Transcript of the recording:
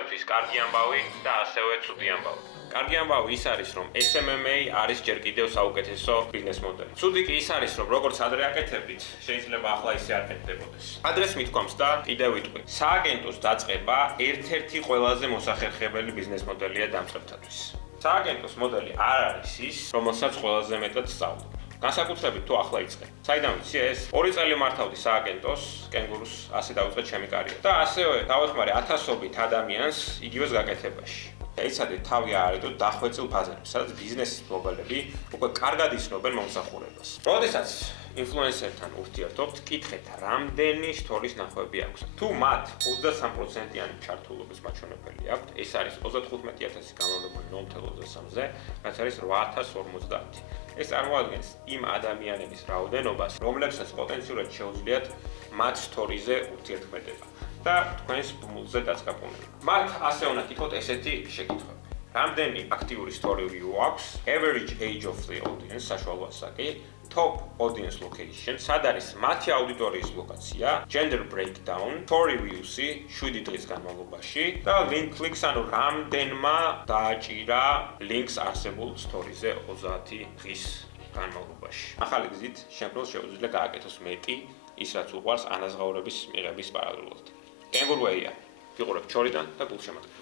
თქვენთვის კარგი ამბავი და ასევე ცუდი ამბავი. კარგი ამბავი ის არის, რომ SMMA არის ჯერ კიდევ საუკეთესო ბიზნეს მოდელი. ცუდი კი ის არის, რომ როგორც ადრე აკეთებდით, შეიძლება ახლა ისე არ კეთდებოდეს. ადრეს მithქვამს და კიდევ ვიტყვი. სააგენტოს დაწყება ერთ-ერთი ყველაზე მოსახერხებელი ბიზნეს მოდელია დამწყებთათვის. სააგენტოს მოდელი არ არის ის, რომელსაც ყველაზე მეტად სწავლობ. განსაკუთრებით თუ ახლა იწყებ. საიდან ვიცი ეს? 2 წელი მართავდი სააგენტოს, კენგურუს, ასე დავიწყე ჩემი კარიერა. და ასევე დავეხმარე ათასობით ადამიანს იგივეს გაკეთებაში. ეცადე თავი აარიდოთ დახვეწილ ფაზებში, სადაც ბიზნესის მობილები უკვე კარგად იცნობენ მომსახურებას. როდესაც ინფლუენსერთან ურთიერთობთ, კითხეთ, რამდენი სტორის ნახვები აქვს. თუ მათ 23%-იანი ჩართულობის მაჩვენებელი აქვთ, ეს არის 35000 განმავლობელი 0.23-ზე, რაც არის 8050. ეს წარმოადგენს იმ ადამიანების რაოდენობას, რომლებსაც პოტენციურად შეუძლიათ მათ სტორიზე ურთიერთქმედება და თქვენს ბმულზე დაწყაპუნება. მათ ასე უნდა ითქვათ ესეთი შეკითხვები. რამდენი აქტიური story view აქვს, average age of the audience, საშუალო ასაკი, top audience location, სად არის მათი აუდიტორიის ლოკაცია, gender breakdown, story views-ი 7 დღის განმავლობაში და link clicks, ანუ რამდენმა დააჭირა links არსებულ story-ზე 30 დღის განმავლობაში. ახალი გზით შემდგომ შეუძლია გააკეთოს მეტი ის რაც უყვარს ანაზღაურების მიღების პარალელურად. კენგურუეია. ვიყურებთ ჩორიდან და გულშემატკივრად.